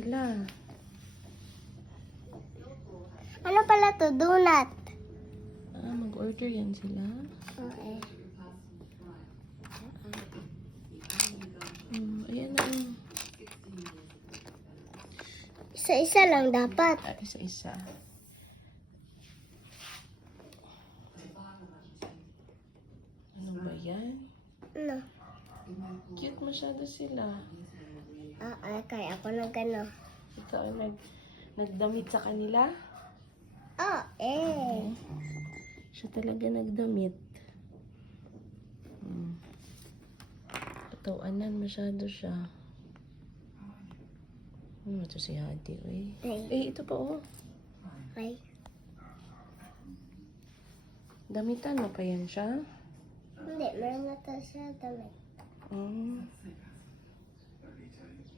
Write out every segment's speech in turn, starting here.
sila. Ano pala to? Donut. Mag-order yan sila. Okay. Ayan na. Isa-isa lang dapat. Isa-isa. Ano ba yan? Ano? Cute masyado sila. Kaya ako ng gano. Ikaw nagdamit sa kanila? Siya talaga nagdamit. Katawanan masyado siya. Ano ito si Hadi, uy? Ito pa, oh. Ay. Damitan mo pa yan siya? Hindi, meron na to siya damit.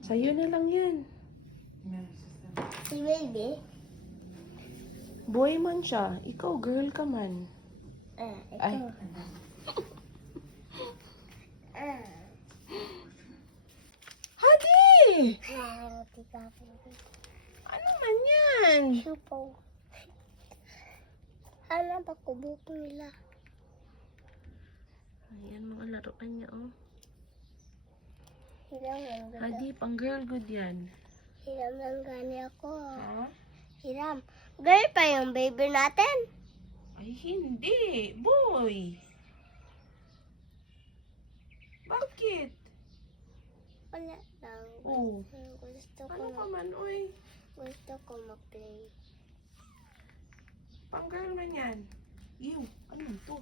Sa'yo na lang yan. Si baby? Boy man siya. Ikaw, girl ka man. Ito. Ay. Hadi! Ano man yan? Supo. Ano ba kubuto nila? Ayan mga laruan niya, oh. Hiram lang gani. Hadi, pang girl good yan. Hiram lang gani ako. Ha? Hiram. Girl pa yung baby natin? Ay, hindi. Boy. Bakit? Wala lang. Oh. Gusto ko Ano ka man, uy? Gusto ko mag-play. Pang girl man yan. Ew, ano to?